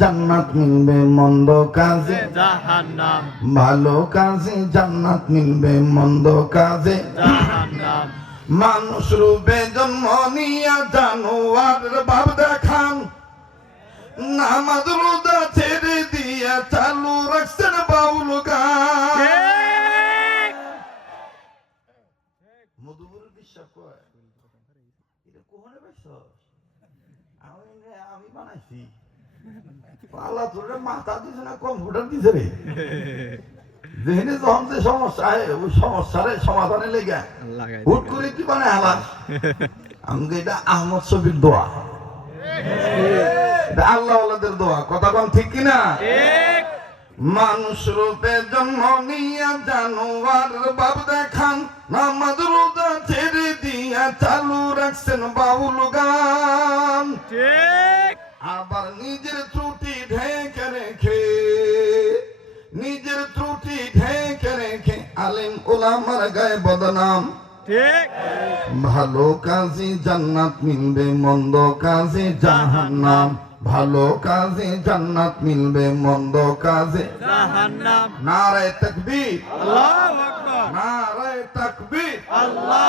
জান্নাত মিলবে, মন্দ কাজে জাহান্নাম, ভালো কাজে জান্নাত মিলবে, মন্দ কাজে জাহান্নাম। মানুষ রূপে জন্ম নিয়া জানোয়ারের ভাব দেখান, নামাজ রোজা ছেড়ে দিয়া চালু রাখছেন বাউল গান। মধুপুরের বিশ্বাস কয় এটা কোহনে পাইছো? আমি বানাইছি। আল্লাহ তোর মাথা দিছে না কম্পিউটার দিছে রে? যেখানে যখন যে সমস্যা ওই সমস্যার সমাধানে লেগে হুট করে কি বানায় আলাস? আমাকে এটা আহমদ শফির দোয়া, এটা আল্লাহ আল্লাহদের দোয়া। কথা বল ঠিক কিনা? মানুষ রূপে জন্ম নিয়া জানোয়ারের ভাব দেখান, নামাজ রোজা ছেড়ে দিয়া চালু রাখছেন বাউল গান। আবার নিজের ত্রুটি ঢেকে রেখে, নিজের ত্রুটি ঢেকে রেখে আলেম ওলামার গায়ে বদনাম। ভালো কাজে জান্নাত মিলবে, মন্দ কাজে জাহান্নাম। ভালো কাজে জান্নাত মিলবে, মন্দ কাজে জাহান্নাম। নারায়ে তাকবীর, আল্লাহু আকবার, নারায়ে তাকবীর। আল্লাহ